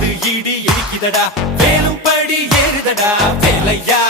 வந்து இடி இடிக்குதடா. வேலும் படி ஏறுதடா. வேலையா